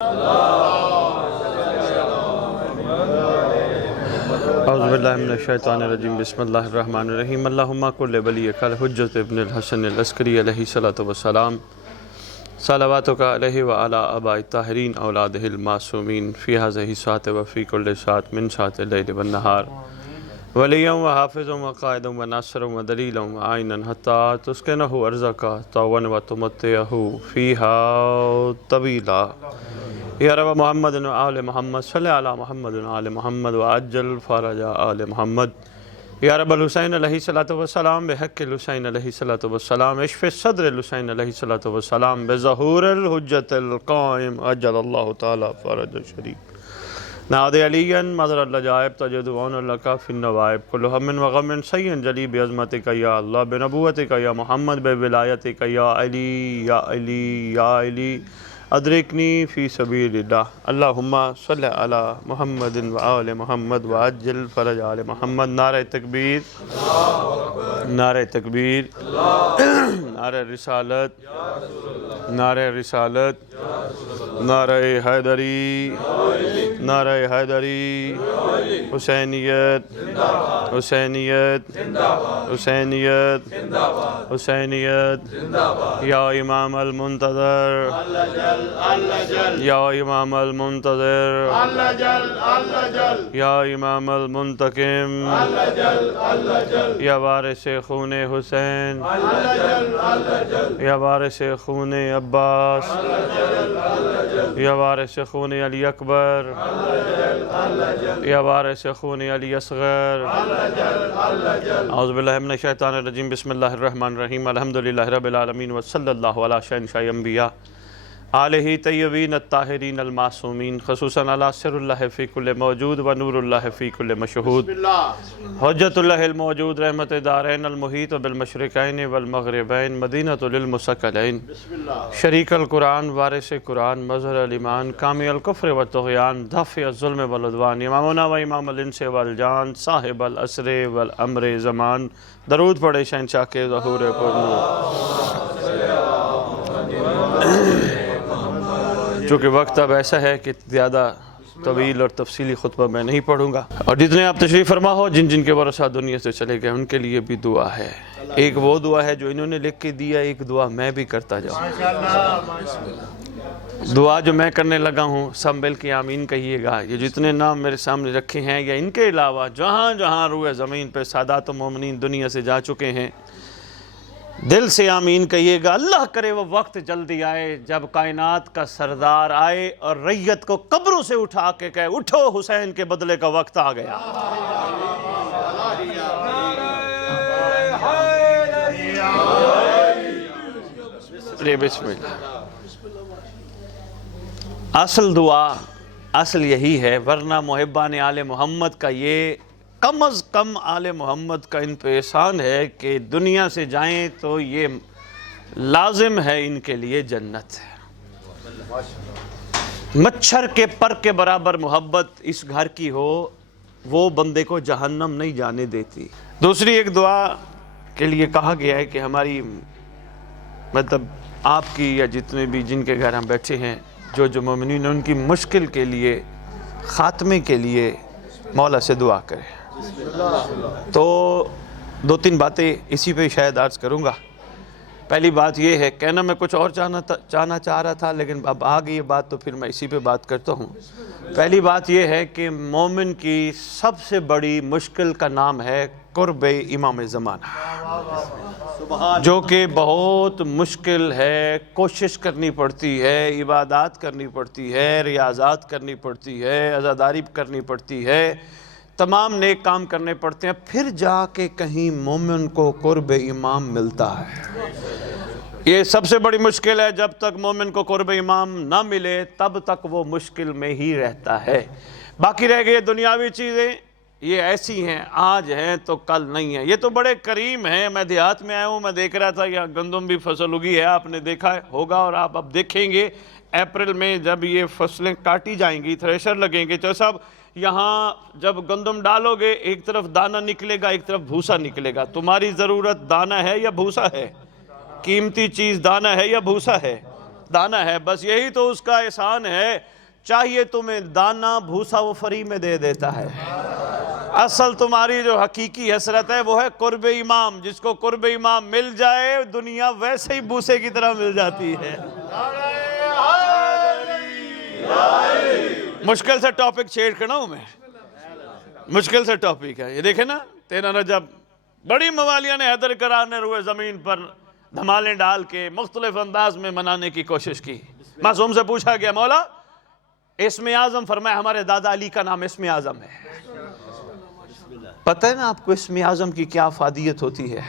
اعوذ باللہ من الشیطان الرجیم بسم اللہ الرحمن الرحیم اللہم کل ولیک الحجۃ ابن الحسن العسکری علیہ الصلاۃ والسلام صلواتک علیہ وعلی آباء الطاہرین اولادہ المعصومین فی ہذہ الساعۃ وفی کل ساعۃ من ساعات اللیل والنہار ولیًا وحافظا وقائدا وناصرا ودلیلا وعینا حتی تسکنہ ارضک طوعا وتمتعہ فیہا طویلا یا رب محمد و آل محمد صلی علی محمد و آل محمد وعجل فرج آل محمد یا رب الحسین علیہ السلام بحق الحسین علیہ السلام اشف صدر الحسین علیہ السلام بظہور الحجت القائم عجل اللہ تعالی فرج شریف ناد علیاً مظہر اللجائب تجدعون لکا فی النوائب کل ہم وغم سین جلی بعظمتک یا اللہ بنبوتک یا محمد بولایتک یا علی یا علی یا علی ادرکنی فی سبیل اللہ اللہم صلی علی محمد و آل محمد وعجل فرج آل محمد نعرہ تکبیر نعرہ تکبیر نعرہ رسالت نعرہ رسالت نعرہ حیدری نعرہ حیدری حسینیت حسینیت حسینیت حسینیت یا امام المنتظر یا امام المنتظر یا امام المنتقم یا وارث خون حسین یا وارث خون عباس یا وارث خون علی اکبر یا وارث خون علی اصغر اعوذ باللہ من الشیطان الرجیم بسم اللہ الرحمن الرحیم الحمدللہ رب العالمین وصلی اللہ علی شہنشاہ انبیاء آلہ طیبین الطاہرین المعصومین خصوصاً علی سر اللہ فی کل موجود و نور اللہ فی کل مشہود حجت اللہ الموجود رحمت دارین المحیط بالمشرقین والمغربین مدینۃ للمثقلین شریک القرآن وارث قرآن مظہر الایمان کامی الکفر والطغیان دافع الظلم والعدوان امامنا و امام الانس والجان صاحب العصر والامر زمان درود پڑھے شہنشاہ کے ظہور پرنور چونکہ وقت اب ایسا ہے کہ زیادہ طویل اور تفصیلی خطبہ میں نہیں پڑھوں گا اور جتنے آپ تشریف فرما ہو جن جن کے ورثہ دنیا سے چلے گئے ان کے لیے بھی دعا ہے ایک وہ دعا ہے جو انہوں نے لکھ کے دیا ایک دعا میں بھی کرتا جاؤں دعا جو میں کرنے لگا ہوں سب مل کے آمین کہیے گا یہ جتنے نام میرے سامنے رکھے ہیں یا ان کے علاوہ جہاں جہاں روئے زمین پہ سادات و مومنین دنیا سے جا چکے ہیں دل سے آمین کہیے گا اللہ کرے وہ وقت جلدی آئے جب کائنات کا سردار آئے اور ریت کو قبروں سے اٹھا کے کہے اٹھو حسین کے بدلے کا وقت آ گیا بسم اللہ اصل دعا اصل یہی ہے ورنہ محبان آل محمد کا یہ کم از کم آل محمد کا ان پہ احسان ہے کہ دنیا سے جائیں تو یہ لازم ہے ان کے لیے جنت ہے مچھر کے پر کے برابر محبت اس گھر کی ہو وہ بندے کو جہنم نہیں جانے دیتی دوسری ایک دعا کے لیے کہا گیا ہے کہ ہماری مطلب آپ کی یا جتنے بھی جن کے گھر ہم بیٹھے ہیں جو مومنین ان کی مشکل کے لیے خاتمے کے لیے مولا سے دعا کرے تو دو تین باتیں اسی پہ شاید عرض کروں گا پہلی بات یہ ہے کہنا میں کچھ اور چاہنا چاہ رہا تھا لیکن اب آ گئی یہ بات تو پھر میں اسی پہ بات کرتا ہوں پہلی بات یہ ہے کہ مومن کی سب سے بڑی مشکل کا نام ہے قرب امام زمانہ جو کہ بہت مشکل ہے کوشش کرنی پڑتی ہے عبادات کرنی پڑتی ہے ریاضات کرنی پڑتی ہے عزاداری کرنی پڑتی ہے تمام نیک کام کرنے پڑتے ہیں پھر جا کے کہیں مومن کو قرب امام ملتا ہے یہ سب سے بڑی مشکل ہے جب تک مومن کو قرب امام نہ ملے تب تک وہ مشکل میں ہی رہتا ہے باقی رہ گئی دنیاوی چیزیں یہ ایسی ہیں آج ہیں تو کل نہیں ہیں یہ تو بڑے کریم ہیں میں دیہات میں آیا ہوں میں دیکھ رہا تھا یہاں گندم بھی فصل اگی ہے آپ نے دیکھا ہوگا اور آپ اب دیکھیں گے اپریل میں جب یہ فصلیں کاٹی جائیں گی تھریشر لگیں گے تو صاحب یہاں جب گندم ڈالو گے ایک طرف دانہ نکلے گا ایک طرف بھوسا نکلے گا تمہاری ضرورت دانہ ہے یا بھوسا ہے قیمتی چیز دانہ ہے یا بھوسا ہے دانا ہے، بس یہی تو اس کا احسان ہے، چاہیے تمہیں دانا بھوسا وہ فری میں دے دیتا ہے۔ اصل تمہاری جو حقیقی حسرت ہے وہ ہے قرب امام، جس کو قرب امام مل جائے دنیا ویسے ہی بھوسے کی طرح مل جاتی ہے۔ مشکل سے ٹاپک چھیڑ کر ہوں میں، مشکل سے ٹاپک ہے یہ، دیکھیں نا 13 رجب بڑی موالیہ نے حیدر کرانے روئے زمین پر دھمالیں ڈال کے مختلف انداز میں منانے کی کوشش کی۔ معصوم سے پوچھا گیا مولا اسم اعظم، فرمایا ہمارے دادا علی کا نام اسم اعظم ہے۔ پتہ ہے نا آپ کو اسم اعظم کی کیا افادیت ہوتی ہے؟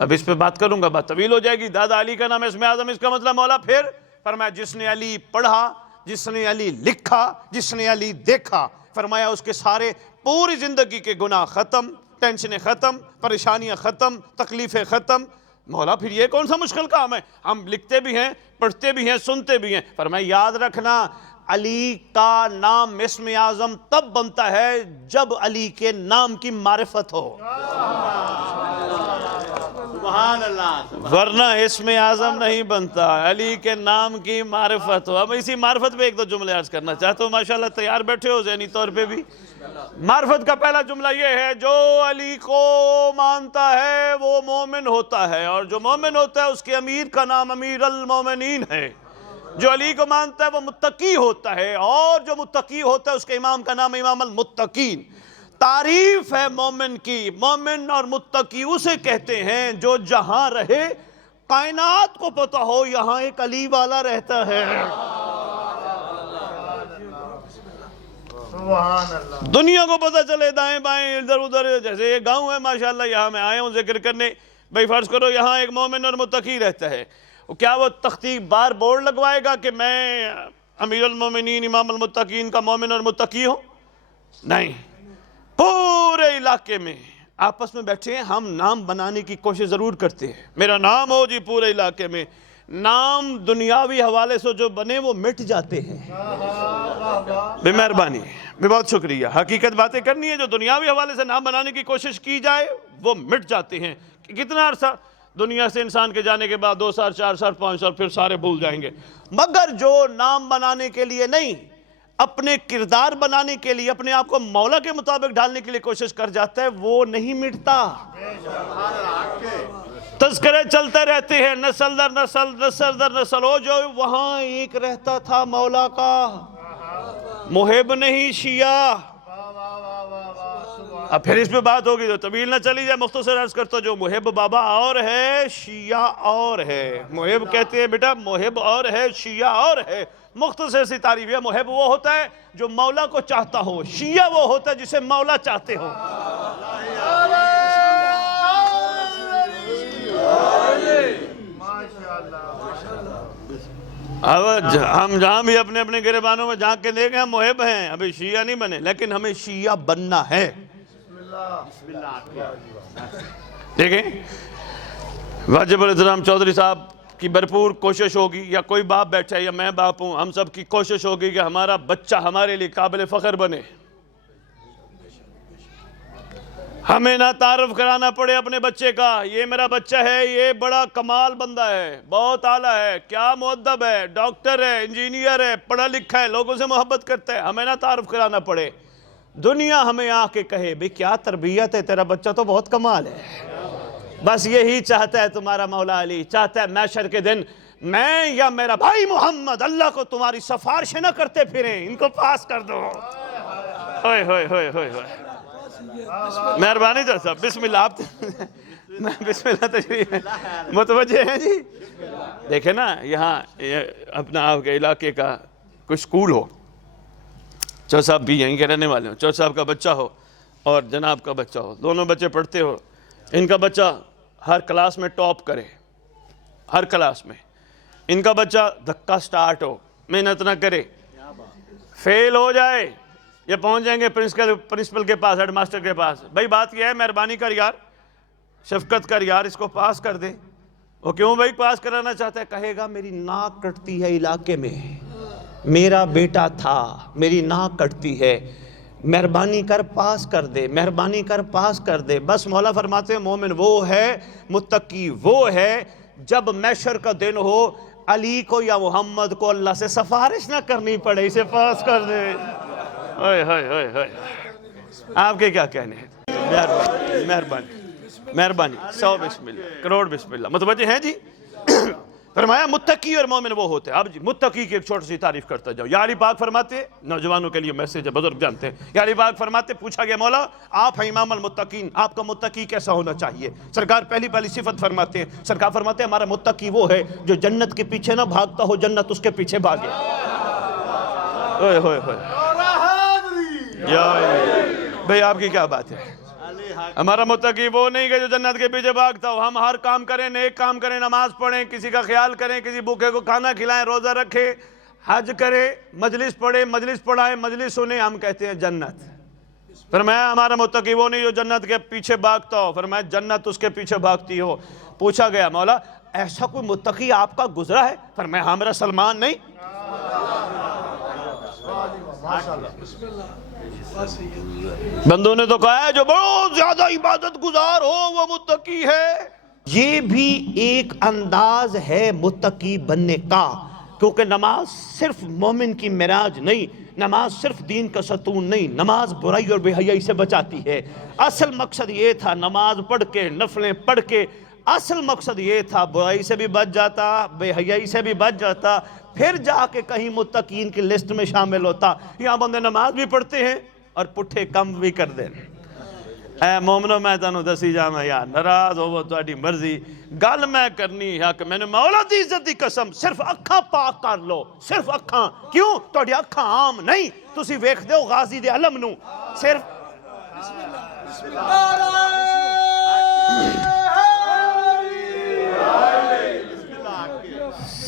اب اس پہ بات کروں گا، بات طویل ہو جائے گی۔ دادا علی کا نام اسم اعظم، اس کا مطلب مولا پھر؟ فرمایا جس نے علی پڑھا، جس نے علی لکھا، جس نے علی دیکھا، فرمایا اس کے سارے پوری زندگی کے گناہ ختم، ٹینشنیں ختم، پریشانیاں ختم، تکلیفیں ختم۔ مولا پھر یہ کون سا مشکل کام ہے؟ ہم لکھتے بھی ہیں، پڑھتے بھی ہیں، سنتے بھی ہیں۔ فرمایا یاد رکھنا علی کا نام اسم اعظم تب بنتا ہے جب علی کے نام کی معرفت ہو، سبحان اللہ، ورنہ اسم اعظم نہیں بنتا، علی کے نام کی معرفت ہو۔ اب اسی معرفت پہ ایک دو جملے عرض کرنا چاہتا ہوں، ماشاءاللہ تیار بیٹھے ہو ذہنی طور پہ بھی۔ معرفت کا پہلا جملہ یہ ہے جو علی کو مانتا ہے وہ مومن ہوتا ہے، اور جو مومن ہوتا ہے اس کے امیر کا نام امیر المومنین ہے۔ جو علی کو مانتا ہے وہ متقی ہوتا ہے، اور جو متقی ہوتا ہے اس کے امام کا نام امام المتقین۔ تعریف ہے مومن کی، مومن اور متقی اسے کہتے ہیں جو جہاں رہے کائنات کو پتہ ہو یہاں ایک علی والا رہتا ہے۔ دنیا کو پتہ چلے دائیں بائیں ادھر ادھر، جیسے یہ گاؤں ہے ماشاءاللہ، یہاں میں آیا ہوں ذکر کرنے، بھئی فرض کرو یہاں ایک مومن اور متقی رہتا ہے، کیا وہ تختی بار بورڈ لگوائے گا کہ میں امیر المومنین امام المتقین کا مومن اور متقی ہوں؟ نہیں، پورے علاقے میں آپس میں بیٹھے ہیں، ہم نام بنانے کی کوشش ضرور کرتے ہیں، میرا نام ہو جی پورے علاقے میں۔ نام دنیاوی حوالے سے جو بنے وہ مٹ جاتے ہیں، بے مہربانی، بے بہت شکریہ۔ حقیقت باتیں کرنی ہے، جو دنیاوی حوالے سے نام بنانے کی کوشش کی جائے وہ مٹ جاتے ہیں۔ کتنا عرصہ دنیا سے انسان کے جانے کے بعد 2 سال 4 سال 5 سال پھر سارے بھول جائیں گے، مگر جو نام بنانے کے لیے نہیں، اپنے کردار بنانے کے لیے، اپنے آپ کو مولا کے مطابق ڈالنے کے لیے کوشش کر جاتا ہے وہ نہیں مٹتا۔ تذکرے چلتے رہتے ہیں نسل در نسل، نسل در نسل، ہو جو وہاں ایک رہتا تھا مولا کا، محب نہیں شیعہ۔ اب پھر اس پہ بات ہوگی تو طویل نہ چلی جائے، مختصر عرض کرتا جو محب بابا اور ہے شیعہ اور ہے۔ محب کہتے ہیں بیٹا محب اور ہے شیعہ اور ہے، مختصر سی تعریف ہے۔ محب وہ ہوتا ہے جو مولا کو چاہتا ہو، شیعہ وہ ہوتا ہے جسے مولا چاہتے ہو۔ اب ہم جہاں بھی اپنے اپنے گریبانوں میں جھانک کے دیکھیں ہم محب ہیں، ابھی شیعہ نہیں بنے، لیکن ہمیں شیعہ بننا ہے۔ دیکھیں واجب الاحترام چودھری صاحب کی بھرپور کوشش ہوگی، یا کوئی باپ بیٹھا ہے یا میں باپ ہوں، ہم سب کی کوشش ہوگی کہ ہمارا بچہ ہمارے لیے قابل فخر بنے، ہمیں نہ تعارف کرانا پڑے اپنے بچے کا، یہ میرا بچہ ہے، یہ بڑا کمال بندہ ہے، بہت اعلیٰ ہے، کیا مؤدب ہے، ڈاکٹر ہے، انجینئر ہے، پڑھا لکھا ہے، لوگوں سے محبت کرتا ہے، ہمیں نہ تعارف کرانا پڑے، دنیا ہمیں آ کے کہے بھئی کیا تربیت ہے، تیرا بچہ تو بہت کمال ہے۔ بس یہی چاہتا ہے تمہارا مولا علی، چاہتا ہے محشر کے دن میں یا میرا بھائی محمد اللہ کو تمہاری سفارشیں نہ کرتے پھریں، ان کو پاس کر دو۔ ہوئے ہوئے ہوئے ہوئے ہوئے، مہربانی جو صاحب، بسم اللہ، آپ بسم اللہ تشریف متوجہ ہیں جی۔ دیکھیں نا یہاں اپنا آپ کے علاقے کا کوئی سکول ہو، چودھری صاحب بھی یہیں کے رہنے والے ہوں، چودھری صاحب کا بچہ ہو اور جناب کا بچہ ہو، دونوں بچے پڑھتے ہو، ان کا بچہ ہر کلاس میں ٹاپ کرے، ہر کلاس میں، ان کا بچہ دھکا سٹارٹ ہو، محنت نہ کرے، فیل ہو جائے، یہ پہنچ جائیں گے پرنسپل کے پاس، ہیڈ ماسٹر کے پاس، بھائی بات یہ ہے مہربانی کر یار، شفقت کر یار، اس کو پاس کر دے۔ وہ کیوں بھائی پاس کرانا چاہتا ہے؟ کہے گا میری ناک کٹتی ہے علاقے میں، میرا بیٹا تھا، میری ناک کٹتی ہے، مہربانی کر پاس کر دے، مہربانی کر پاس کر دے۔ بس مولا فرماتے ہیں مومن وہ ہے، متقی وہ ہے، جب محشر کا دن ہو علی کو یا محمد کو اللہ سے سفارش نہ کرنی پڑے، اسے پاس کر دے. آپ کے کیا کہنے ہیں؟ مہربانی مہربانی، 100 بسم اللہ، کروڑ بسم اللہ. متوجہ ہیں جی؟ فرمایا متقی اور مومن وہ ہوتے ہیں. اب جی متقی کی ایک چھوٹی سی تعریف کرتا جاؤ. یا علی پاک فرماتے، نوجوانوں کے لیے میسج ہے، بزرگ جانتے ہیں. یا علی پاک فرماتے، پوچھا گیا مولا آپ ہیں امام المتقین، آپ کا متقی کیسا ہونا چاہیے؟ سرکار پہلی صفت فرماتے ہیں، سرکار فرماتے ہیں ہمارا متقی وہ ہے جو جنت کے پیچھے نہ بھاگتا ہو، جنت اس کے پیچھے بھاگے. بھئی آپ کی کیا بات ہے؟ ہمارا متقی وہ نہیں کہ جو جنت کے پیچھے بھاگتا ہو. ہم ہر کام کریں، نیک کام کریں، نماز پڑھیں، کسی کا خیال کریں، کسی بھوکے کو کھانا کھلائیں، روزہ رکھیں، حج کریں، مجلس پڑھیں، مجلس پڑھائیں، مجلس سنیں، ہم کہتے ہیں جنت. فرمایا ہمارا متقی وہ نہیں جو جنت کے پیچھے بھاگتا ہو. فرمایا جنت اس کے پیچھے بھاگتی ہو. پوچھا گیا مولا ایسا کوئی متقی آپ کا گزرا ہے؟ فرمایا ہاں میرا سلمان نہیں. بندوں نے تو کہا ہے جو بہت زیادہ عبادت گزار ہو وہ متقی ہے. یہ بھی ایک انداز ہے متقی بننے کا، کیونکہ نماز صرف مومن کی معراج نہیں، نماز صرف دین کا ستون نہیں، نماز برائی اور بے حیائی سے بچاتی ہے. اصل مقصد یہ تھا نماز پڑھ کے، نفلیں پڑھ کے، اصل مقصد یہ تھا برائی سے بھی بچ جاتا، بے حیائی سے بھی بچ جاتا، پھر جا کے کہیں متقین کی لسٹ میں شامل ہوتا. یہاں بندے نماز بھی پڑھتے ہیں اور پٹھے کم بھی کر دیں. اے مومنو میں تانوں دسی جاواں یار، ناراض ہوو تہاڈی مرضی، گل میں کرنی ہے کہ میں نے مولا دی عزت دی قسم صرف اکھاں پاک کر لو، صرف اکھاں. کیوں؟ تہاڈی اکھاں عام نہیں، تسی ویکھدے ہو غازی دے علم نو. صرف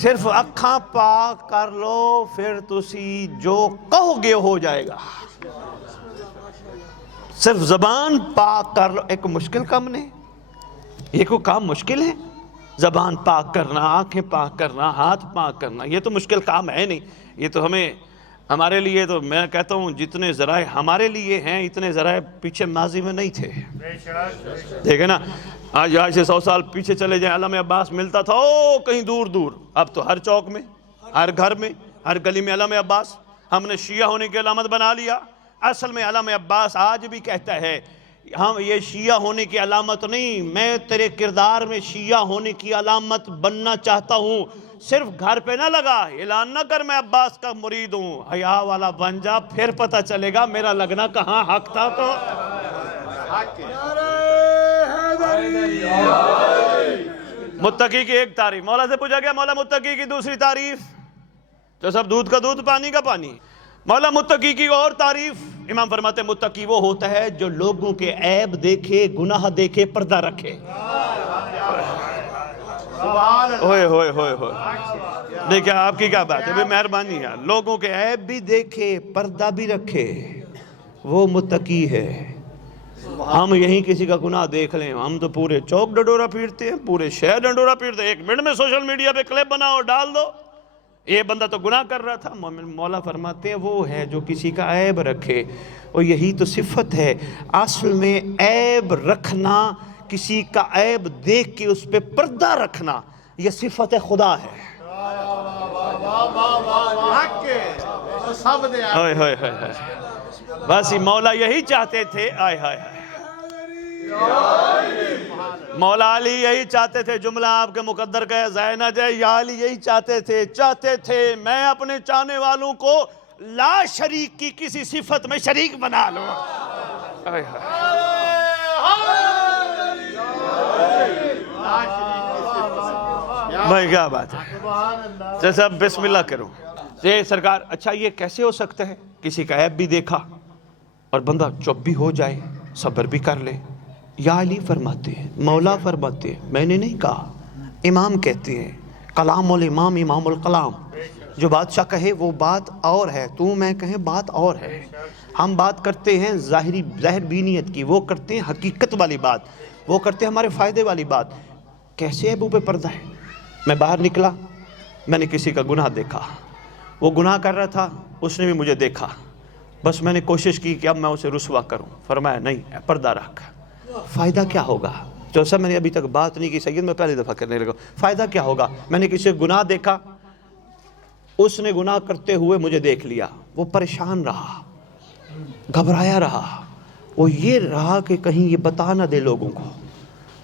صرف اکھاں پاک کر لو، پھر تسی جو کہو گے ہو جائے گا. صرف زبان پاک کر لو. ایک مشکل کام نہیں، یہ کوئی کام مشکل ہے؟ زبان پاک کرنا، آنکھیں پاک کرنا، ہاتھ پاک کرنا، یہ تو مشکل کام ہے نہیں. یہ تو ہمارے لیے تو میں کہتا ہوں جتنے ذرائع ہمارے لیے ہیں اتنے ذرائع پیچھے ماضی میں نہیں تھے. دیکھیں نا، آج سے 100 سال پیچھے چلے جائیں، علامہ عباس ملتا تھا کہیں دور دور. اب تو ہر چوک میں، ہر گھر میں، ہر گلی میں علامہ عباس. ہم نے شیعہ ہونے کی علامت بنا لیا. اصل میں علامہ عباس آج بھی کہتا ہے ہم یہ شیعہ ہونے کی علامت نہیں، میں تیرے کردار میں شیعہ ہونے کی علامت بننا چاہتا ہوں. صرف گھر پہ نہ لگا، اعلان نہ کر میں عباس کا مرید ہوں، حیا والا بن جا، پھر پتہ چلے گا میرا لگنا کہاں حق تھا. تو متقی کی ایک تعریف. مولا سے پوچھا گیا مولا متقی کی دوسری تعریف، تو سب دودھ کا دودھ پانی کا پانی. مولا متقی کی اور تعریف، امام فرماتے ہیں متقی وہ ہوتا ہے جو لوگوں کے عیب دیکھے، گناہ دیکھے، پردہ رکھے. ہوئے ہوئے ہوئے ہوئے دیکھیں آپ کی کیا بات ہے؟ بے مہربانی ہے، لوگوں کے عیب بھی دیکھے، پردہ بھی رکھے، وہ متقی ہے. ہم یہیں کسی کا گناہ دیکھ لیں، ہم تو پورے چوک ڈنڈورا پھیرتے ہیں، پورے شہر ڈنڈورا پھیرتے ہیں. 1 منٹ میں سوشل میڈیا پہ کلپ بناؤ ڈال دو، یہ بندہ تو گناہ کر رہا تھا. مولا فرماتے ہیں وہ ہے جو کسی کا عیب رکھے، اور یہی تو صفت ہے. اصل میں عیب رکھنا، کسی کا عیب دیکھ کے اس پہ پردہ رکھنا، یہ صفت خدا ہے. بس مولا یہی چاہتے تھے. آئے ہائے ہائے، مولا علی یہی چاہتے تھے. جملہ آپ کے مقدر کا ضائع نہ جائے. یا علی یہی چاہتے تھے میں اپنے چاہنے والوں کو لا شریک کی کسی صفت میں شریک بنا لوں. بھائی کیا بات ہے، جیسے اب بسم اللہ کروں. سرکار اچھا یہ کیسے ہو سکتا ہے کسی کا عیب بھی دیکھا اور بندہ چپ بھی ہو جائے، صبر بھی کر لے؟ یا علی فرماتے ہیں، مولا فرماتے ہیں، میں نے نہیں کہا، امام کہتے ہیں کلام الامام امام الکلام. جو بادشاہ کہے وہ بات اور ہے، تو میں کہیں بات اور ہے. ہم بات کرتے ہیں ظاہر بینیت کی، وہ کرتے ہیں حقیقت والی بات، وہ کرتے ہیں ہمارے فائدے والی بات. کیسے ابو پہ پردہ ہے؟ میں باہر نکلا، میں نے کسی کا گناہ دیکھا، وہ گناہ کر رہا تھا، اس نے بھی مجھے دیکھا، بس میں نے کوشش کی کہ اب میں اسے رسوا کروں. فرمایا نہیں، پردہ رکھ. فائدہ کیا ہوگا؟ تو سب میں نے ابھی تک بات نہیں کی سید، میں پہلی دفعہ کرنے لگا. فائدہ کیا ہوگا؟ میں نے کسی گناہ دیکھا، اس نے گناہ کرتے ہوئے مجھے دیکھ لیا، وہ پریشان رہا، گھبرایا رہا، وہ یہ رہا کہ کہیں یہ بتا نہ دے لوگوں کو.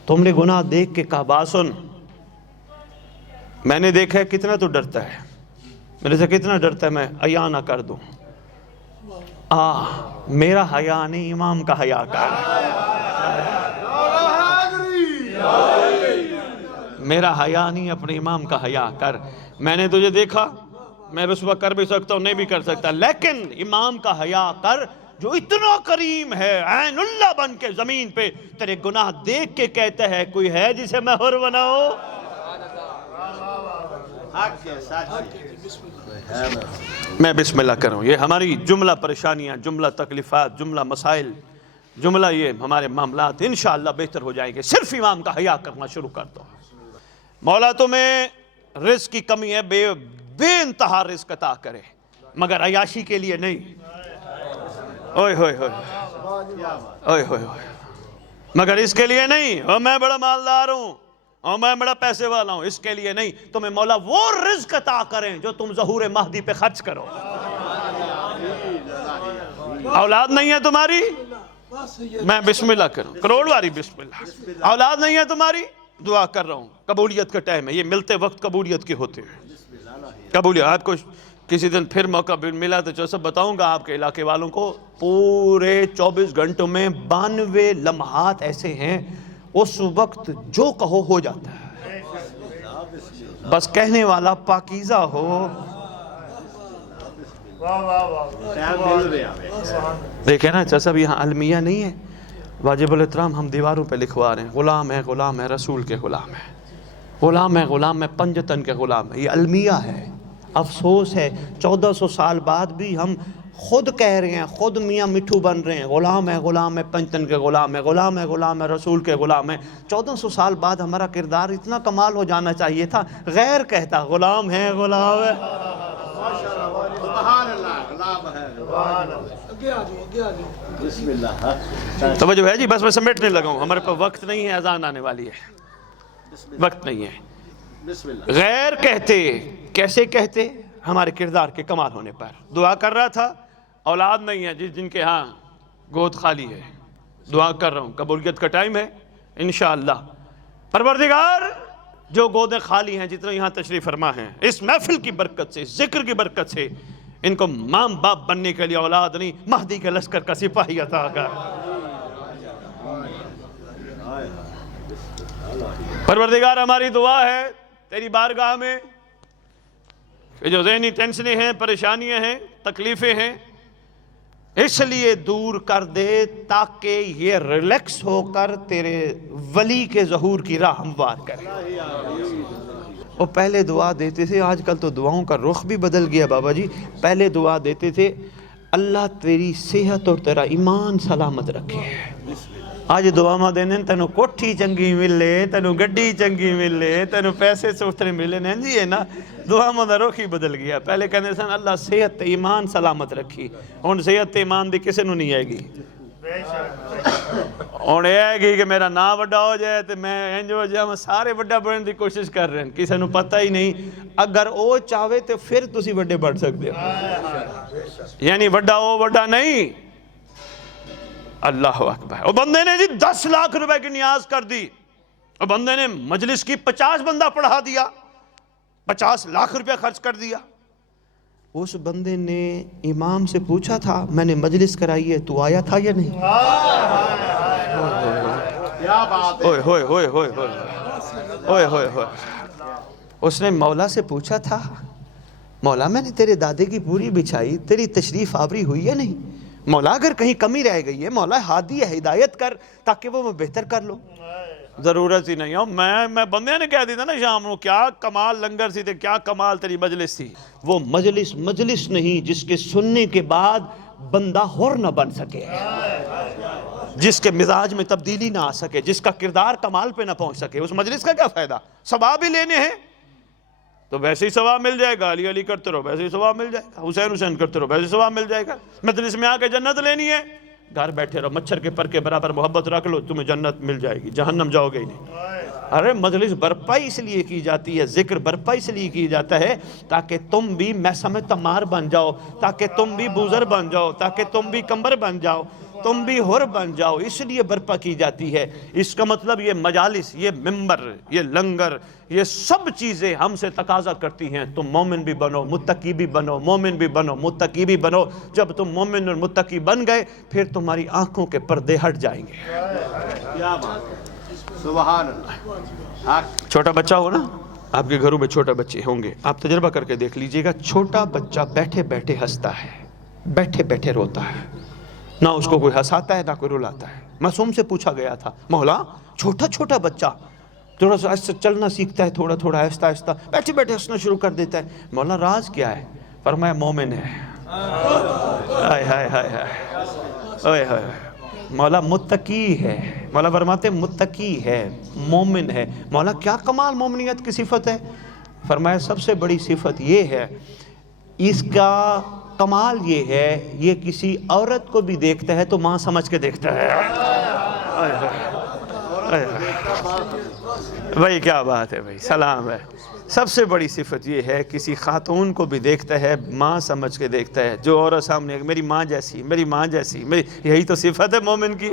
تم نے گناہ دیکھ کے کہا بات سن، میں نے دیکھا ہے کتنا تو ڈرتا ہے، میرے سے کتنا ڈرتا ہے میں حیا نہ کر دوں. میرا حیا نہیں، امام کا حیا کر. میرا حیا نہیں، اپنے امام کا حیا کر. میں نے تجھے دیکھا، میں رسوا کر بھی سکتا ہوں، نہیں بھی کر سکتا، لیکن امام کا حیا کر جو اتنا کریم ہے، عین اللہ بن کے زمین پہ تیرے گناہ دیکھ کے کہتا ہے کوئی ہے جسے میں حر بناؤ. میں بسم اللہ کروں. یہ ہماری جملہ پریشانیاں، جملہ تکلیفات، جملہ مسائل، جملہ یہ ہمارے معاملات انشاءاللہ بہتر ہو جائیں گے. صرف امام کا حیا کرنا شروع کر دو. مولا تمہیں رزق کی کمی ہے، بے انتہا رزق عطا کرے، مگر عیاشی کے لیے نہیں. اوئے ہوئے ہوئے اوئے ہوئے ہوئے، مگر اس کے لیے نہیں اور میں بڑا مالدار ہوں اور میں بڑا پیسے والا ہوں، اس کے لیے نہیں. تمہیں مولا وہ رزق عطا کریں جو تم ظہور مہدی پہ خرچ کرو. اولاد نہیں ہے تمہاری، میں بسم اللہ کروں، کروڑ واری بسم اللہ. اولاد نہیں ہے تمہاری، دعا کر رہا ہوں. قبولیت کا ٹائم ہے، یہ ملتے وقت قبولیت کے ہوتے ہیں. قبولیت آپ کو کسی دن پھر موقع ملا تو جو سب بتاؤں گا آپ کے علاقے والوں کو. پورے 24 گھنٹوں میں 92 لمحات ایسے ہیں اس وقت جو کہو ہو جاتا ہے، بس کہنے والا پاکیزہ ہو. دیکھیں نا صاحب، یہاں المیہ نہیں ہے، واجب الاحترام ہم دیواروں پہ لکھوا رہے ہیں غلام ہے، غلام ہے، رسول کے غلام ہے، غلام ہے، غلام ہے، پنجتن کے غلام ہے. یہ المیہ ہے. افسوس ہے 1400 سال بعد بھی ہم خود کہہ رہے ہیں، خود میاں مٹھو بن رہے ہیں، غلام ہے، غلام ہے، پنجتن کے غلام ہے، غلام ہے، غلام ہے، رسول کے غلام ہے. 1400 سال بعد ہمارا کردار اتنا کمال ہو جانا چاہیے تھا، غیر کہتا غلام ہے، غلام ہے. توجہ ہے جی، بس میں سمیٹنے لگا ہوں، ہمارے پاس وقت نہیں ہے، اذان آنے والی ہے، وقت نہیں ہے. غیر کہتے، کیسے کہتے؟ ہمارے کردار کے کمال ہونے پر. دعا کر رہا تھا، اولاد نہیں ہے جن کے ہاں گود خالی ہے، دعا کر رہا ہوں قبولیت کا ٹائم ہے انشاءاللہ. پروردگار جو گودیں خالی ہیں جتنے یہاں تشریف فرما ہیں، اس محفل کی برکت سے، ذکر کی برکت سے ان کو ماں باپ بننے کے لیے اولاد نہیں، مہدی کے لشکر کا سپاہی عطا کر. پروردگار ہماری دعا ہے تیری بارگاہ میں کہ جو ذہنی ٹینشنیں ہیں، پریشانیاں ہیں، تکلیفیں ہیں، اس لیے دور کر دے تاکہ یہ ریلیکس ہو کر تیرے ولی کے ظہور کی راہ ہموار کرے. وہ پہلے دعا دیتے تھے، آج کل تو دعاؤں کا رخ بھی بدل گیا بابا جی. پہلے دعا دیتے تھے اللہ تیری صحت اور تیرا ایمان سلامت رکھے. آج دعا ماں دینے تینوں کوٹھی چنگی ملے، تینوں گڈی چنگی ملے، تینوں پیسے سوترے ملے. نہیں جی ہے نا، دعا ماں دا رخ ہی بدل گیا. پہلے کہنے سن اللہ صحت تے ایمان سلامت رکھی، ہن صحت تے ایمان دی کسے نو نہیں آئے گی. ہن یہ آئے گی کہ میرا نام وڈا ہو جائے تے میں انج ہو جائے. سارے وڈا بننے دی کوشش کر رہے ہیں، کسے نو پتہ ہی نہیں. اگر او چاہے تے پھر تسی وڈے بڑھ سکتے ہو، یعنی وڈا او وڈا نہیں. اللہ اکبر. وہ بندے نے جی 10 لاکھ روپے کی نیاز کر دی، وہ بندے نے مجلس کی 50 بندہ پڑھا دیا، 50 لاکھ روپے خرچ کر دیا. اس بندے نے امام سے پوچھا تھا میں نے مجلس کرائی ہے، تو آیا تھا یا نہیں؟ ہوئے ہوئے ہوئے ہوئے ہوئے ہوئے ہوئے. اس نے مولا سے پوچھا تھا مولا میں نے تیرے دادے کی پوری بچھائی، تیری تشریف آوری ہوئی ہے نہیں؟ مولا اگر کہیں کمی رہ گئی ہے مولا ہادی ہے، ہدایت کر تاکہ وہ میں بہتر کر لوں. ضرورت ہی نہیں ہو. میں بندے نے کہہ دیتا نا شام کو کیا کمال لنگر سی تھے، کیا کمال تیری مجلس تھی. وہ مجلس نہیں جس کے سننے کے بعد بندہ حر نہ بن سکے، جس کے مزاج میں تبدیلی نہ آ سکے، جس کا کردار کمال پہ نہ پہنچ سکے، اس مجلس کا کیا فائدہ؟ ثواب ہی لینے ہیں تو ویسے ہی ثواب مل جائے گا، علی علی کرتے رہو ویسے ہی ثواب مل جائے گا، حسین حسین کرتے رہو ویسے ہی ثواب مل جائے گا. مجلس میں آ کے جنت لینی ہے، گھر بیٹھے رہو، مچھر کے پر کے برابر محبت رکھ لو، تمہیں جنت مل جائے گی، جہنم جاؤ گے ہی نہیں۔ ارے مجلس برپا اس لیے کی جاتی ہے، ذکر برپا اس لیے کی جاتا ہے تاکہ تم بھی میں سمجھتا مار بن جاؤ، تاکہ تم بھی بوزر بن جاؤ، تاکہ تم بھی کمبر بن جاؤ، تم بھی ہر بن جاؤ، اس لیے برپا کی جاتی ہے۔ اس کا مطلب یہ مجالس، یہ ممبر، یہ لنگر، یہ سب چیزیں ہم سے تقاضا کرتی ہیں تم مومن بھی بنو، متقی بھی بنو، مومن بھی بنو، متقی بھی بنو۔ جب تم مومن اور متقی بن گئے پھر تمہاری آنکھوں کے پردے ہٹ جائیں گے۔ سبحان اللہ۔ چھوٹا بچہ ہو نا، آپ کے گھروں میں چھوٹے بچے ہوں گے، آپ تجربہ کر کے دیکھ لیجئے گا، چھوٹا بچہ بیٹھے بیٹھے ہنستا ہے، بیٹھے بیٹھے روتا ہے، نہ اس کو کوئی ہنساتا ہے نہ کوئی رلاتا ہے۔ معصوم سے پوچھا گیا تھا، مولا چھوٹا چھوٹا بچہ تھوڑا سا ایسا چلنا سیکھتا ہے، تھوڑا تھوڑا آہستہ آہستہ بیٹھے بیٹھے ہنسنا شروع کر دیتا ہے، مولا راز کیا ہے؟ فرمایا مومن ہے۔ ہائے ہائے ہائے ہائے ہائے، مولا متقی ہے، مولا فرماتے متقی ہے، مومن ہے۔ مولا کیا کمال مومنیت کی صفت ہے؟ فرمایا سب سے بڑی صفت یہ ہے، اس کا کمال یہ ہے، یہ کسی عورت کو بھی دیکھتا ہے تو ماں سمجھ کے دیکھتا ہے۔ بھائی کیا بات ہے بھائی، سلام ہے۔ سب سے بڑی صفت یہ ہے، کسی خاتون کو بھی دیکھتا ہے ماں سمجھ کے دیکھتا ہے، جو عورت سامنے میری ماں جیسی، میری ماں جیسی، یہی تو صفت ہے مومن کی۔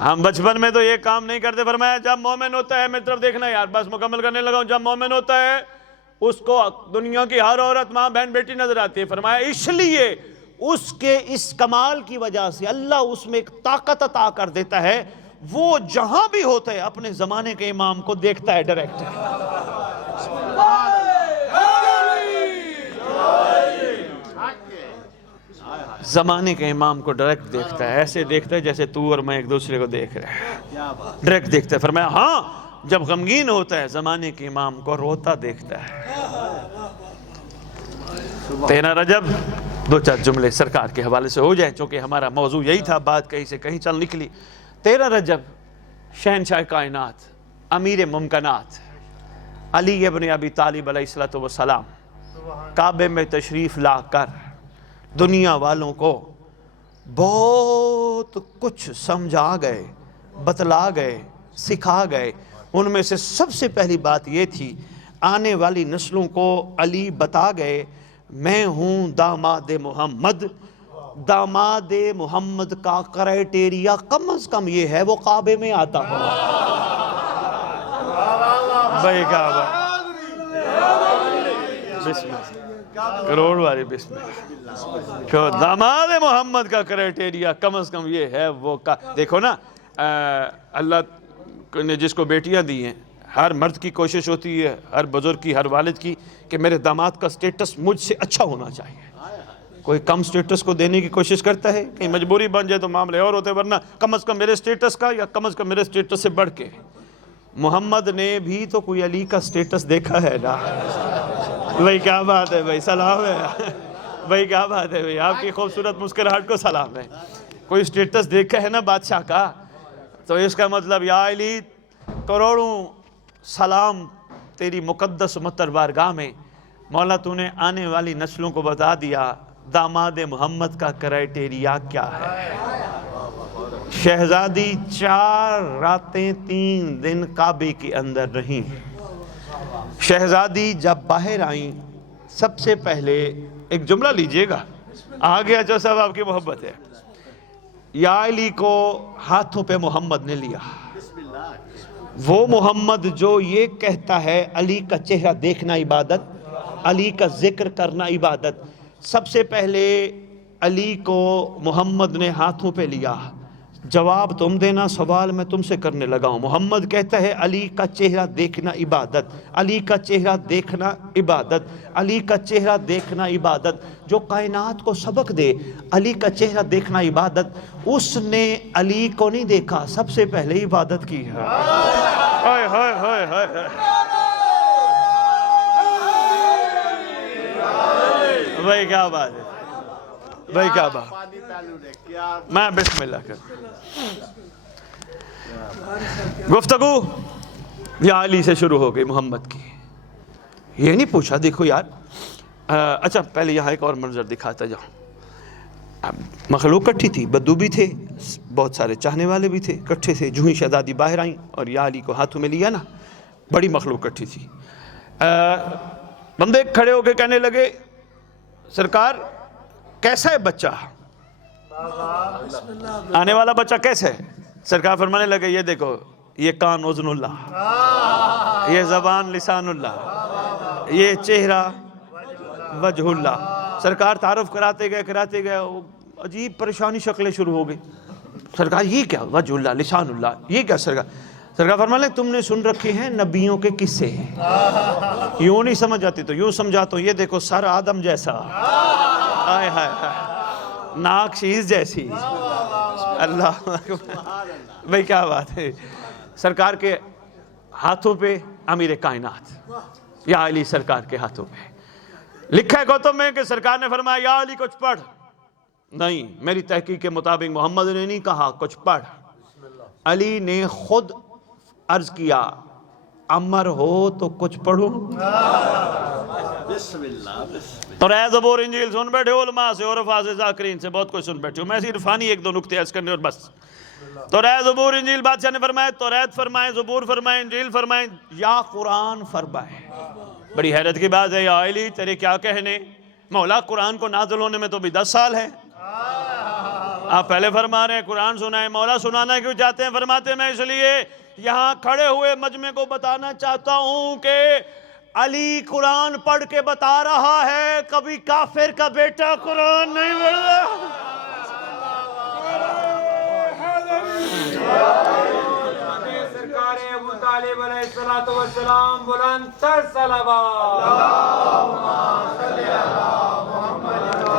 ہم بچپن میں تو یہ کام نہیں کرتے، فرمایا جب مومن ہوتا ہے میری طرف دیکھنا یار، بس مکمل کرنے لگا ہوں، جب مومن ہوتا ہے اس کو دنیا کی ہر عورت ماں بہن بیٹی نظر آتی ہے۔ فرمایا اس لیے اس کے اس کمال کی وجہ سے اللہ اس میں ایک طاقت عطا کر دیتا ہے، وہ جہاں بھی ہوتا ہے اپنے زمانے کے امام کو دیکھتا ہے ڈائریکٹ۔ زمانے کے امام کو ڈائریکٹ دیکھتا ہے، ایسے دیکھتا ہے جیسے تو اور میں ایک دوسرے کو دیکھ رہے ہیں، ڈائریکٹ دیکھتا ہے۔ فرمایا ہاں جب غمگین ہوتا ہے زمانے کے امام کو روتا دیکھتا ہے۔ 13 رجب دو چار جملے سرکار کے حوالے سے ہو جائیں چونکہ ہمارا موضوع یہی تھا، بات کہیں سے کہیں چل نکلی۔ 13 رجب شہنشاہ کائنات، امیر ممکنات، علی ابن ابی طالب علیہ السلام کعبے میں تشریف لا کر دنیا والوں کو بہت کچھ سمجھا گئے، بتلا گئے، سکھا گئے۔ ان میں سے سب سے پہلی بات یہ تھی، آنے والی نسلوں کو علی بتا گئے میں ہوں داماد محمد۔ داماد محمد کا کرائیٹیریا کم از کم یہ ہے وہ کعبے میں آتا ہو۔ بھائی کعبہ بسم اللہ، کروڑ والی بسم اللہ، داماد محمد کا کرائیٹیریا کم از کم یہ ہے وہ دیکھو نا، اللہ نے جس کو بیٹیاں دی ہیں، ہر مرد کی کوشش ہوتی ہے، ہر بزرگ کی، ہر والد کی، کہ میرے داماد کا سٹیٹس مجھ سے اچھا ہونا چاہیے۔ کوئی کم سٹیٹس کو دینے کی کوشش کرتا ہے، کہیں مجبوری بن جائے تو معاملے اور ہوتے، ورنہ کم از کم میرے سٹیٹس کا یا کم از کم میرے سٹیٹس سے بڑھ کے۔ محمد نے بھی تو کوئی علی کا سٹیٹس دیکھا ہے نا۔ بھائی کیا بات ہے بھائی، سلام ہے بھائی، کیا بات ہے بھائی، آپ کی خوبصورت مسکراہٹ کو سلام ہے۔ کوئی سٹیٹس دیکھا ہے نا بادشاہ کا، تو اس کا مطلب یا علی کروڑوں سلام تیری مقدس مطہر بارگاہ میں، مولا تو نے آنے والی نسلوں کو بتا دیا داماد محمد کا کرائیٹیریا کیا ہے۔ شہزادی 4 راتیں 3 دن کعبے کے اندر رہیں۔ شہزادی جب باہر آئیں سب سے پہلے ایک جملہ لیجئے گا، آگے جو صاحب آپ کی محبت ہے، یا علی کو ہاتھوں پہ محمد نے لیا، وہ محمد جو یہ کہتا ہے علی کا چہرہ دیکھنا عبادت، علی کا ذکر کرنا عبادت، سب سے پہلے علی کو محمد نے ہاتھوں پہ لیا۔ جواب تم دینا، سوال میں تم سے کرنے لگا ہوں۔ محمد کہتا ہے علی کا چہرہ دیکھنا عبادت، علی کا چہرہ دیکھنا عبادت، علی کا چہرہ دیکھنا عبادت۔ جو کائنات کو سبق دے علی کا چہرہ دیکھنا عبادت، اس نے علی کو نہیں دیکھا، سب سے پہلے عبادت کی ہے۔ ہائے ہائے ہائے ہائے، بھائی کیا بات ہے بھائی، کیا بات، میں بسم اللہ کر گفتگو یا علی سے شروع ہو گئی محمد کی۔ یہ نہیں پوچھا دیکھو یار، اچھا پہلے یہاں ایک اور منظر دکھاتا جاؤں۔ مخلوق کٹھی تھی، بدو بھی تھے، بہت سارے چاہنے والے بھی تھے، کٹھے تھے. جو ہی شہزادی باہر آئیں اور یا علی کو ہاتھوں میں لیا نا، بڑی مخلوق کٹھی تھی. بندے کھڑے ہو کے کہنے لگے سرکار کیسا ہے بچہ، آنے والا بچہ کیسا ہے؟ سرکار فرمانے لگے یہ دیکھو، یہ کان اذن اللہ، یہ زبان لسان اللہ، یہ چہرہ وجہ اللہ. سرکار تعارف کراتے گئے، عجیب پریشانی شکلیں شروع ہو گئی. سرکار یہ کیا وجہ اللہ لسان اللہ، یہ کیا؟ سرکار فرمانے تم نے سن رکھے ہیں نبیوں کے قصے، یوں نہیں سمجھ جاتی تو یوں سمجھاتا ہوں. یہ دیکھو سر آدم جیسا، آئے ہائے، ناک شیز جیسی، اللہ بھئی کیا بات ہے. سرکار کے ہاتھوں پہ امیر کائنات یا علی سرکار کے ہاتھوں پہ لکھا ہے گوتم میں کہ سرکار نے فرمایا یا علی کچھ پڑھ. نہیں، میری تحقیق کے مطابق محمد نے نہیں کہا کچھ پڑھ، علی نے خود عرض کیا امر ہو تو کچھ پڑھو. اور اے زبور انجیل سن بیٹھے ہو، علماء سے اور حفاظ ذاکرین سے بہت کچھ سن بیٹھے ہو، میں صرف فانی ایک دو نکتے عرض کرنے اور بس. توریت زبور انجیل بادشاہ نے فرمایا، توریت فرمائے، زبور فرمائے، انجیل فرمائے، یا قرآن فرمائے. بڑی حیرت کی بات ہے یا علی تیرے کیا کہنے، مولا قرآن کو نازل ہونے میں تو بھی 10 سال ہے، آپ پہلے فرما رہے ہیں قرآن سنائیں. مولا سنانا کیوں چاہتے ہیں؟ فرماتے میں اس لیے یہاں کھڑے ہوئے مجمع کو بتانا چاہتا ہوں کہ علی قرآن پڑھ کے بتا رہا ہے کبھی کافر کا بیٹا قرآن نہیں پڑھتا. سرکار ابو طالب علیہ السلام بلند تر صلوات.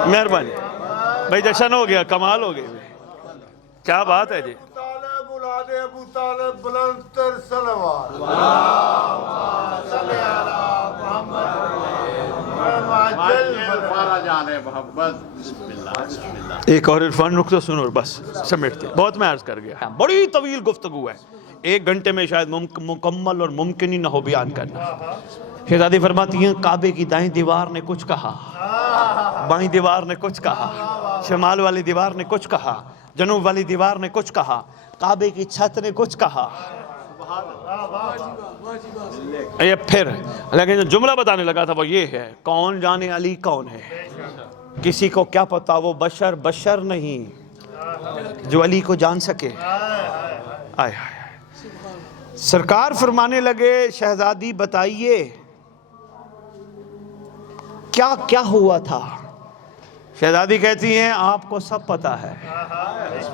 مہربانی بھائی، جشن ہو گیا، کمال ہو گئی، کیا بات ہے جی. طالب اولاد ابو طالب بلند تر صلوات. ایک اور عرفان نقطہ سنو اور بس سمیٹتے، بہت میں عرض کر گیا. بڑی طویل گفتگو ہے، 1 گھنٹے میں شاید مکمل اور ممکن ہی نہ ہو بیان کرنا. شہزادی فرماتی ہیں کعبے کی دائیں دیوار نے کچھ کہا، بائیں دیوار نے کچھ کہا، شمال والی دیوار نے کچھ کہا، جنوب والی دیوار نے کچھ کہا، کعبے کی چھت نے کچھ کہا. یہ پھر لیکن جو جملہ بتانے لگا تھا وہ یہ ہے، کون جانے علی کون ہے، کسی کو کیا پتا، وہ بشر نہیں جو علی کو جان سکے. آئے سرکار فرمانے لگے شہزادی بتائیے کیا کیا ہوا تھا. شہزادی کہتی ہیں آپ کو سب پتا ہے،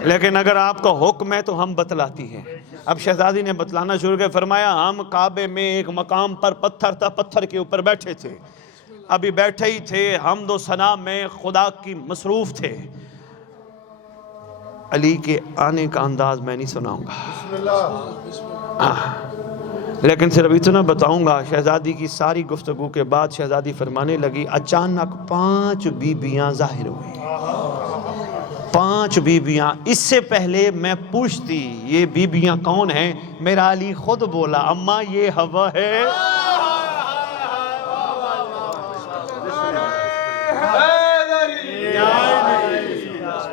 لیکن اگر آپ کا حکم ہے تو ہم بتلاتی ہیں. اب شہزادی نے بتلانا شروع کیا. فرمایا ہم کعبے میں ایک مقام پر پتھر تھا، پتھر کے اوپر بیٹھے تھے، ابھی بیٹھے ہی تھے، حمد و ثنا میں خدا کی مصروف تھے. علی کے آنے کا انداز میں نہیں سناؤں گا، لیکن صرف اتنا بتاؤں گا. شہزادی کی ساری گفتگو کے بعد شہزادی فرمانے لگی اچانک 5 بیبیاں ظاہر ہوئی. 5 بیبیاں. اس سے پہلے میں پوچھتی یہ بیبیاں کون ہیں، میرا علی خود بولا اماں یہ حوا ہے.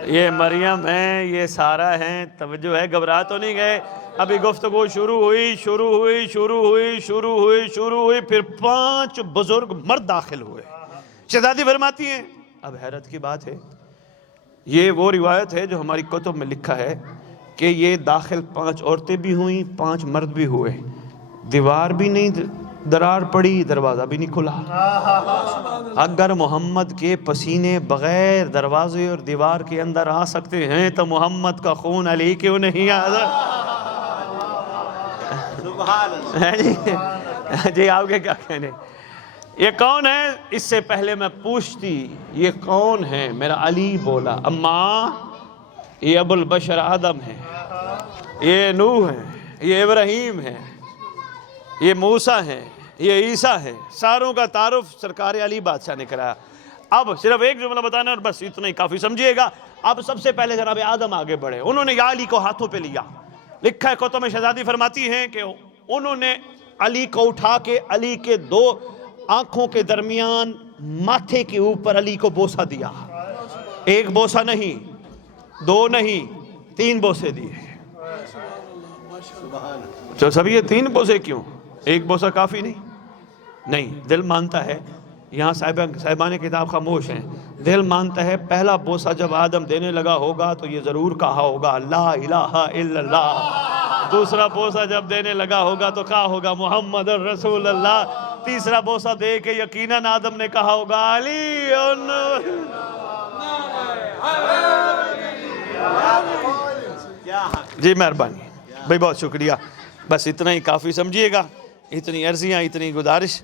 یہ مریم ہیں، یہ سارہ ہیں. توجہ ہے، گھبرا تو نہیں گئے. ابھی گفتگو شروع ہوئی، پھر 5 بزرگ مرد داخل ہوئے. شہزادی فرماتی ہیں اب حیرت کی بات ہے، یہ وہ روایت ہے جو ہماری کتب میں لکھا ہے کہ یہ داخل 5 عورتیں بھی ہوئیں، 5 مرد بھی ہوئے. دیوار بھی نہیں درار پڑی، دروازہ بھی نہیں کھلا. اگر محمد کے پسینے بغیر دروازے اور دیوار کے اندر آ سکتے ہیں تو محمد کا خون علی کیوں نہیں آتا؟ جی آپ کے کیا کہنے. یہ کون ہے؟ اس سے پہلے میں پوچھتی یہ کون ہے، میرا علی بولا اماں یہ ابو البشر آدم ہے، یہ نوح ہے، یہ ابراہیم ہے، یہ موسیٰ ہے، یہ عیسیٰ ہے. ساروں کا تعارف سرکار علی بادشاہ نے کرایا. اب صرف ایک جملہ بتانا اور بس اتنا ہی کافی سمجھیے گا. اب سب سے پہلے جناب آدم آگے بڑھے، انہوں نے یا علی کو ہاتھوں پہ لیا. لکھا ہے کتب میں شہزادی فرماتی ہیں کہ انہوں نے علی کو اٹھا کے علی کے 2 آنکھوں کے درمیان ماتھے کے اوپر علی کو بوسہ دیا. ایک بوسہ نہیں، دو نہیں، 3 بوسے دیے۔ تو سب یہ 3 بوسے کیوں؟ ایک بوسہ کافی نہیں، دل مانتا ہے، یہاں صاحبان کتاب خاموش ہیں، دل مانتا ہے پہلا بوسہ جب آدم دینے لگا ہوگا تو یہ ضرور کہا ہوگا لا الہ الا اللہ، دوسرا بوسہ جب دینے لگا ہوگا تو کہا ہوگا محمد رسول اللہ، تیسرا بوسہ دے کے یقیناً آدم نے کہا ہوگا علی جی مہربانی بھائی، بہت شکریہ، بس اتنا ہی کافی سمجھیے گا، اتنی عرضیاں، اتنی گزارش،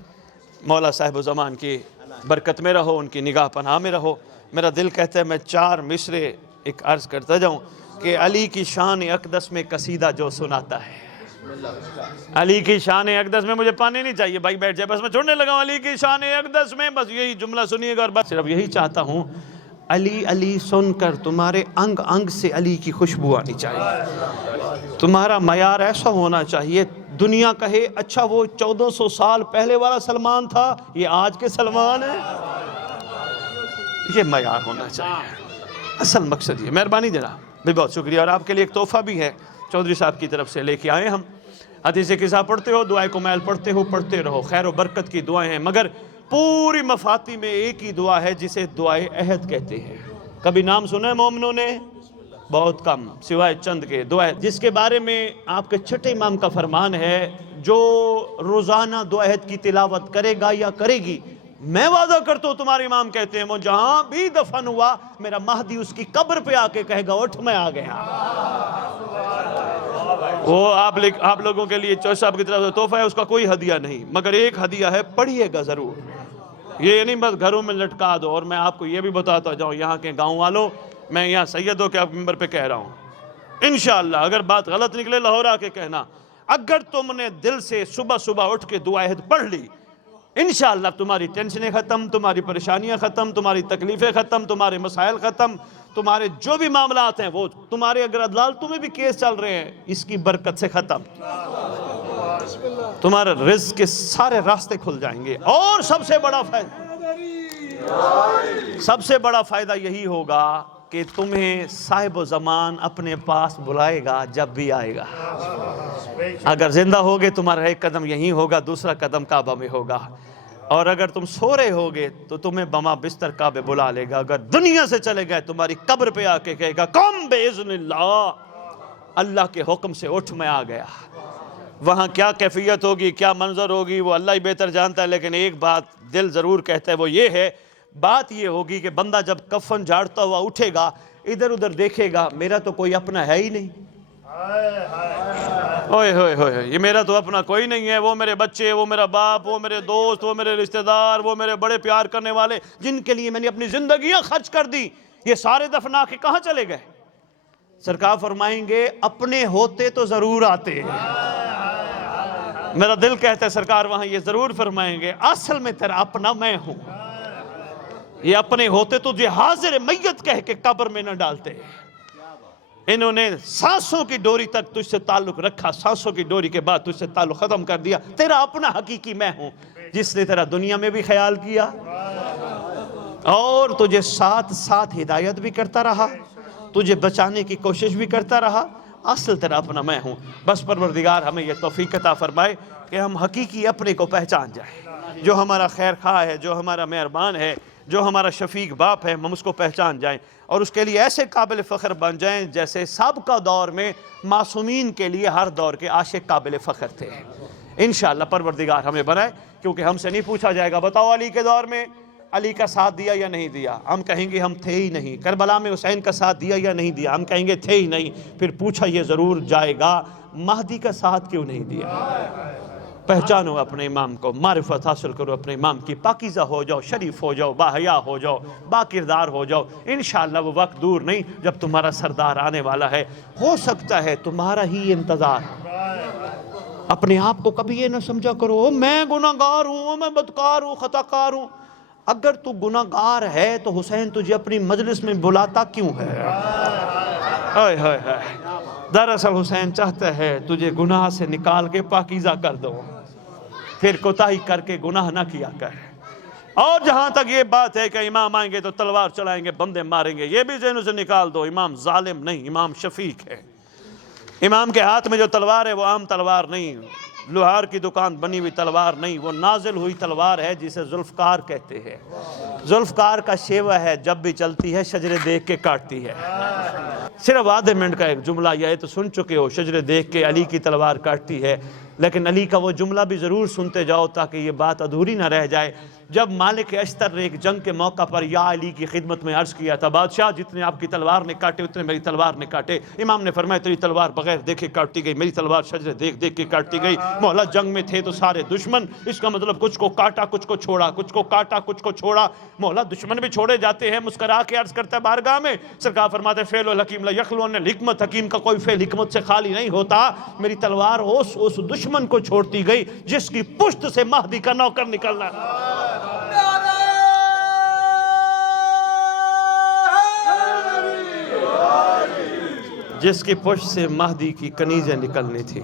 مولا صاحب زمان کی برکت میں رہو، ان کی نگاہ پناہ میں رہو۔ میرا دل کہتا ہے میں 4 مصرے ایک عرض کرتا جاؤں کہ علی کی شان اقدس میں قصیدہ جو سناتا ہے، علی کی شان اقدس میں، مجھے پانی نہیں چاہیے بھائی، بیٹھ جائے، بس میں چھوڑنے لگا ہوں، علی کی شان اقدس میں، بس یہی جملہ سنیے گا، اور بس صرف یہی چاہتا ہوں، علی علی سن کر تمہارے انگ انگ سے علی کی خوشبو آنی چاہیے، تمہارا معیار ایسا ہونا چاہیے، دنیا کہے اچھا وہ 1400 سال پہلے والا سلمان تھا، یہ آج کے سلمان ہے، یہ معیار ہونا چاہیے، اصل مقصد یہ۔ مہربانی جناب بھی، بہت شکریہ، اور آپ کے لیے ایک تحفہ بھی ہے چودھری صاحب کی طرف سے لے کے آئے ہم۔ حدیث قصہ پڑھتے ہو، دعائے کمیل پڑھتے ہو، پڑھتے رہو، خیر و برکت کی دعائیں ہیں، مگر پوری مفاتی میں ایک ہی دعا ہے جسے دعائے عہد کہتے ہیں۔ کبھی نام سنا ہے مومنوں نے؟ بہت کم، سوائے چند کے، دعا جس کے بارے میں آپ کے چھٹے امام کا فرمان ہے، جو روزانہ دعا عہد کی تلاوت کرے گا یا کرے گی، میں وعدہ کرتا ہوں، تمہارے امام کہتے ہیں، وہ جہاں بھی دفن ہوا، میرا مہدی اس کی قبر پہ آ کے کہے گا اٹھ میں آ گیا۔ وہ آپ لوگوں کے لیے چوہدری صاحب کی طرف سے تحفہ ہے، اس کا کوئی ہدیہ نہیں، مگر ایک ہدیہ ہے، پڑھیے گا ضرور، یہ نہیں بس گھروں میں لٹکا دو۔ اور میں آپ کو یہ بھی بتاتا جاؤں، یہاں کے گاؤں والوں، میں یہاں سیدوں کے ممبر پہ کہہ رہا ہوں، انشاءاللہ اگر بات غلط نکلے لاہور آ کے کہنا، اگر تم نے دل سے صبح صبح اٹھ کے دعا عہد پڑھ لی، انشاءاللہ تمہاری ٹینشنیں ختم، تمہاری پریشانیاں ختم، تمہاری تکلیفیں ختم، تمہارے مسائل ختم، تمہارے جو بھی معاملات ہیں وہ تمہارے، اگر عدالتوں میں بھی کیس چل رہے ہیں، اس کی برکت سے ختم، تمہارے رزق کے سارے راستے کھل جائیں گے۔ اور سب سے بڑا فائدہ یہی ہوگا کہ تمہیں صاحب و زمان اپنے پاس بلائے گا جب بھی آئے گا۔ اگر زندہ ہوگے تمہارا ایک قدم یہیں ہوگا، دوسرا قدم کعبہ میں ہوگا، اور اگر تم سو رہے ہوگے تو تمہیں بما بستر کعبے بلا لے گا، اگر دنیا سے چلے گئے تمہاری قبر پہ آ کے کہے گا قم باذن اللہ، اللہ کے حکم سے اٹھ میں آ گیا۔ وہاں کیا کیفیت ہوگی، کیا منظر ہوگی، وہ اللہ ہی بہتر جانتا ہے، لیکن ایک بات دل ضرور کہتا ہے، وہ یہ ہے، بات یہ ہوگی کہ بندہ جب کفن جھاڑتا ہوا اٹھے گا، ادھر ادھر دیکھے گا، میرا تو کوئی اپنا ہے ہی نہیں، اوئے ہوئے ہوئے، یہ میرا تو اپنا کوئی نہیں ہے، وہ میرے بچے، وہ میرا باپ، وہ میرے دوست، وہ میرے رشتہ دار، وہ میرے بڑے پیار کرنے والے، جن کے لیے میں نے اپنی زندگیاں خرچ کر دی، یہ سارے دفنا کے کہاں چلے گئے؟ سرکار فرمائیں گے اپنے ہوتے تو ضرور آتے۔ میرا دل کہتا ہے سرکار وہاں یہ ضرور فرمائیں گے اصل میں تیرا اپنا میں ہوں، یہ اپنے ہوتے تو جو حاضر میت کہہ کے قبر میں نہ ڈالتے، انہوں نے سانسوں کی ڈوری تک تجھ سے تعلق رکھا، سانسوں کی ڈوری کے بعد تجھ سے تعلق ختم کر دیا، تیرا اپنا حقیقی میں ہوں، جس نے تیرا دنیا میں بھی خیال کیا اور تجھے ساتھ ساتھ ہدایت بھی کرتا رہا، تجھے بچانے کی کوشش بھی کرتا رہا، اصل تیرا اپنا میں ہوں۔ بس پروردگار ہمیں یہ توفیق عطا فرمائے کہ ہم حقیقی اپنے کو پہچان جائیں، جو ہمارا خیر خواہ ہے، جو ہمارا مہربان ہے، جو ہمارا شفیق باپ ہے، ہم اس کو پہچان جائیں اور اس کے لیے ایسے قابل فخر بن جائیں جیسے سابقہ دور میں معصومین کے لیے ہر دور کے عاشق قابل فخر تھے۔ انشاءاللہ پروردگار ہمیں بنائے، کیونکہ ہم سے نہیں پوچھا جائے گا بتاؤ علی کے دور میں علی کا ساتھ دیا یا نہیں دیا، ہم کہیں گے ہم تھے ہی نہیں۔ کربلا میں حسین کا ساتھ دیا یا نہیں دیا، ہم کہیں گے تھے ہی نہیں۔ پھر پوچھا یہ ضرور جائے گا مہدی کا ساتھ کیوں نہیں دیا؟ پہچانو اپنے امام کو، معرفت حاصل کرو اپنے امام کی، پاکیزہ ہو جاؤ، شریف ہو جاؤ، باحیا ہو جاؤ، با کردار ہو جاؤ۔ انشاءاللہ وہ وقت دور نہیں جب تمہارا سردار آنے والا ہے، ہو سکتا ہے تمہارا ہی انتظار۔ اپنے آپ کو کبھی یہ نہ سمجھا کرو میں گناہگار ہوں، میں بدکار ہوں، خطا کار ہوں۔ اگر تو گناہگار ہے تو حسین تجھے اپنی مجلس میں بلاتا کیوں ہے؟ ہائے ہائے ہائے، دراصل حسین چاہتا ہے تجھے گناہ سے نکال کے پاکیزہ کر دو، پھر کوتاہی کر کے گناہ نہ کیا کر۔ اور جہاں تک یہ بات ہے کہ امام آئیں گے تو تلوار چلائیں گے، بندے ماریں گے، یہ بھی ذہنوں سے نکال دو۔ امام ظالم نہیں، امام شفیق ہے۔ امام کے ہاتھ میں جو تلوار ہے وہ عام تلوار نہیں، لوہار کی دکان بنی ہوئی تلوار نہیں، وہ نازل ہوئی تلوار ہے جسے ذوالفقار کہتے ہیں۔ ذوالفقار کا شیوہ ہے، جب بھی چلتی ہے شجرے دیکھ کے کاٹتی ہے۔ صرف آدھے منٹ کا ایک جملہ، یہ تو سن چکے ہو، شجرے دیکھ کے علی کی تلوار کاٹتی ہے، لیکن علی کا وہ جملہ بھی ضرور سنتے جاؤ تاکہ یہ بات ادھوری نہ رہ جائے۔ جب مالک اشتر نے ایک جنگ کے موقع پر یا علی کی خدمت میں عرض کیا تھا، بادشاہ جتنے آپ کی تلوار نے کاٹے اتنے میری تلوار نے کاٹے۔ امام نے فرمایا تیری تلوار بغیر دیکھے کاٹتی گئی، میری تلوار شجرے دیکھ دیکھ کے کاٹتی گئی۔ مولا جنگ میں تھے تو سارے دشمن، اس کا مطلب کچھ کو کاٹا کچھ کو چھوڑا، کچھ کو کاٹا کچھ کو چھوڑا۔ مولا دشمن بھی چھوڑے جاتے ہیں، مسکرا کے عرض کرتا ہے بارگاہ میں، سرکار فرماتے ہیں فعل الحکیم لا یخلون، حکمت حکیم کا کوئی فعل حکمت سے خالی نہیں ہوتا۔ میری تلوار اس دشمن کو چھوڑتی گئی جس کی پشت سے مہدی کا نوکر نکلنا ہے۔ جس کی پشت سے مہدی کی کنیزیں نکلنی تھی۔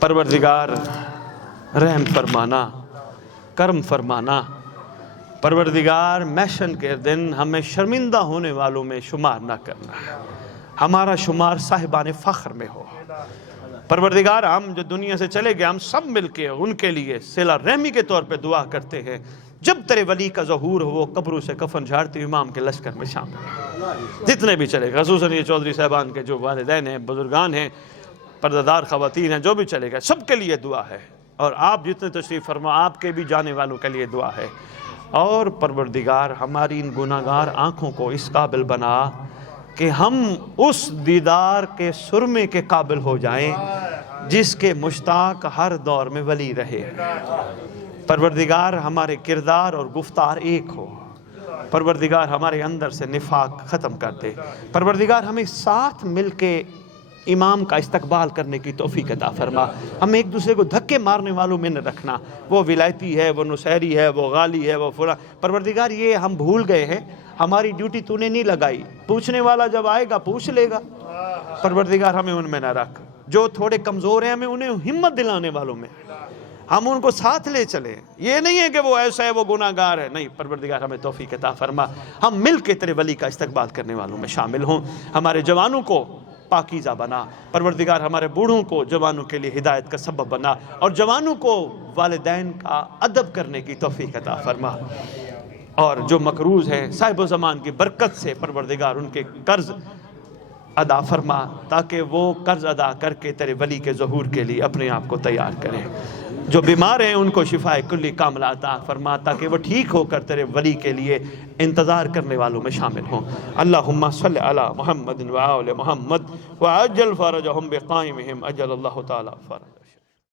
پروردگار رحم فرمانا، کرم فرمانا، پروردگار محشر کے دن ہمیں شرمندہ ہونے والوں میں شمار نہ کرنا، ہمارا شمار صاحبان فخر میں ہو۔ پروردگار ہم جو دنیا سے چلے گئے، ہم سب مل کے ان کے لیے صلہ رحمی کے طور پہ دعا کرتے ہیں، جب تیرے ولی کا ظہور ہو وہ قبروں سے کفن جھاڑتے امام کے لشکر میں شامل، جتنے بھی چلے گئے، خصوصاً یہ چودھری صاحبان کے جو والدین ہیں، بزرگان ہیں، پردہ دار خواتین ہیں، جو بھی چلے گئے، سب کے لیے دعا ہے۔ اور آپ جتنے تشریف فرما، آپ کے بھی جانے والوں کے لیے دعا ہے۔ اور پروردگار ہماری ان گناہگار آنکھوں کو اس قابل بنا کہ ہم اس دیدار کے سرمے کے قابل ہو جائیں جس کے مشتاق ہر دور میں ولی رہے۔ پروردگار ہمارے کردار اور گفتار ایک ہو۔ پروردگار ہمارے اندر سے نفاق ختم کر دے۔ پروردگار ہمیں ساتھ مل کے امام کا استقبال کرنے کی توفیق عطا فرما۔ ہم ایک دوسرے کو دھکے مارنے والوں میں نہ رکھنا، وہ ولایتی ہے، وہ نصیری ہے، وہ غالی ہے، وہ فلاں۔ پروردگار یہ ہم بھول گئے ہیں، ہماری ڈیوٹی تو نے نہیں لگائی، پوچھنے والا جب آئے گا پوچھ لے گا۔ پروردگار ہمیں ان میں نہ رکھ، جو تھوڑے کمزور ہیں ہمیں انہیں ہمت دلانے والوں میں، ہم ان کو ساتھ لے چلیں۔ یہ نہیں ہے کہ وہ ایسا ہے وہ گناہگار ہے، نہیں، پروردگار ہمیں توفیق عطا فرما، ہم مل کے تیرے ولی کا استقبال کرنے والوں میں شامل ہوں۔ ہمارے جوانوں کو پاکیزہ بنا، پروردگار ہمارے بوڑھوں کو جوانوں کے لیے ہدایت کا سبب بنا، اور جوانوں کو والدین کا ادب کرنے کی توفیق عطا فرما۔ اور جو مقروض ہیں صاحب و زمان کی برکت سے پروردگار ان کے قرض ادا فرما، تاکہ وہ قرض ادا کر کے تیرے ولی کے ظہور کے لیے اپنے آپ کو تیار کریں۔ جو بیمار ہیں ان کو شفائے کلی کاملہ عطا فرما، تاکہ وہ ٹھیک ہو کر تیرے ولی کے لیے انتظار کرنے والوں میں شامل ہوں۔ اللہم صلی علی محمد و آل محمد وعجل فرجہم بقائمہم اجل اللہ تعالی فرج۔